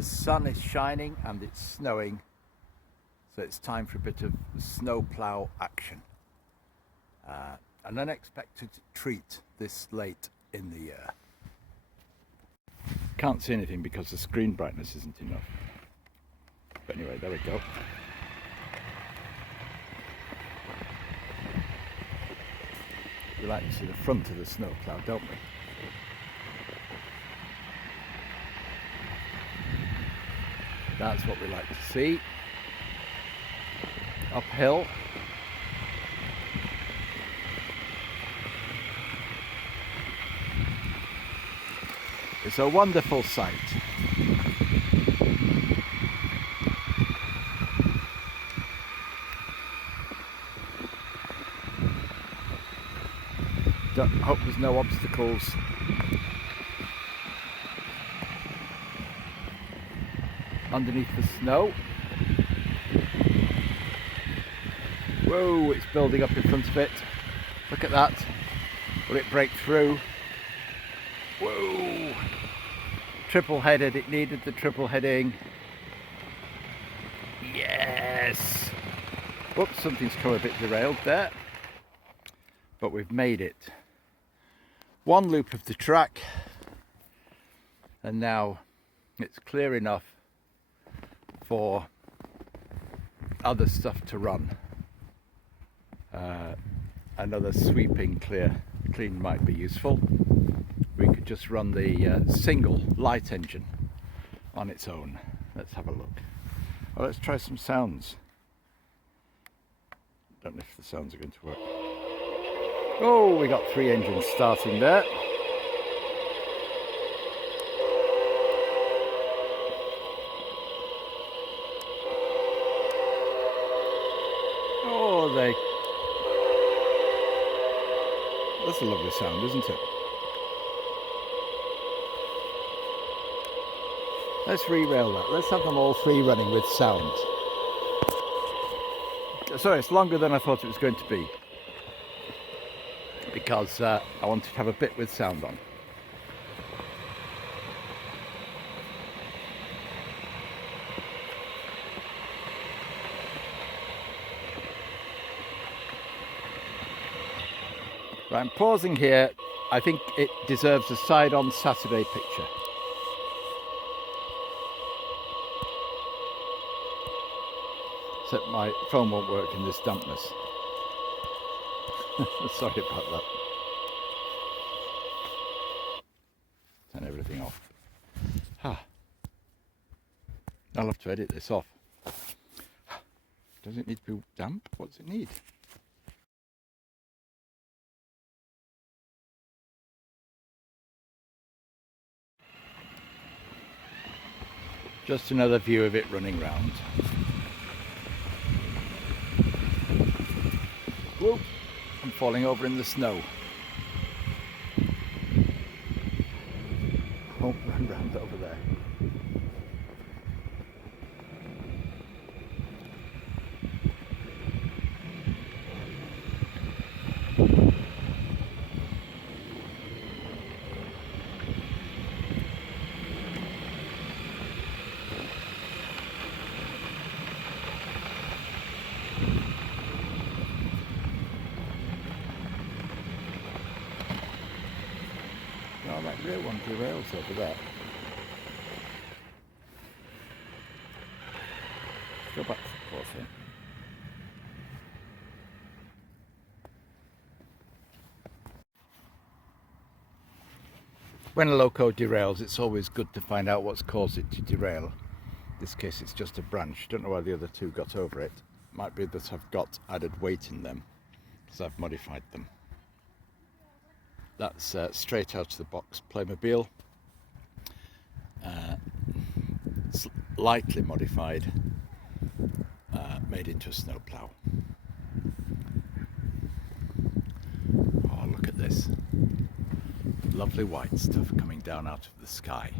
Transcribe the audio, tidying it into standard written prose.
The sun is shining and it's snowing, so it's time for a bit of snow plough action. An unexpected treat this late in the year. Can't see anything because the screen brightness isn't enough. But anyway, there we go. We like to see the front of the snow plough, don't we? That's what we like to see. Uphill. It's a wonderful sight. Hope there's no obstacles. Underneath the snow. Whoa, it's building up in front of it. Look at that. Will it break through? Whoa! Triple headed, it needed the triple heading. Yes! Whoops, something's come a bit derailed there. But we've made it. One loop of the track, and now it's clear enough for other stuff to run. Another sweeping clean might be useful. We could just run the single light engine on its own. Let's have a look. Well, let's try some sounds. Don't know if the sounds are going to work. Oh, we got 3 engines starting there. Oh, that's a lovely sound, isn't it? Let's re-rail that. Let's have them all 3 running with sound. Sorry, it's longer than I thought it was going to be, because I wanted to have a bit with sound on. Right, I'm pausing here. I think it deserves a side-on Saturday picture. Except my phone won't work in this dampness. Sorry about that. Turn everything off. I'll have to edit this off. Does it need to be damp? What does it need? Just another view of it running round. Whoop! I'm falling over in the snow. Won't run round over there. Oh, that real one derails over there. Go back to the course here. When a loco derails, it's always good to find out what's caused it to derail. In this case, it's just a branch. Don't know why the other 2 got over it. Might be that I've got added weight in them because I've modified them. That's straight out of the box Playmobil, lightly modified, made into a snowplow. Oh, look at this. Lovely white stuff coming down out of the sky.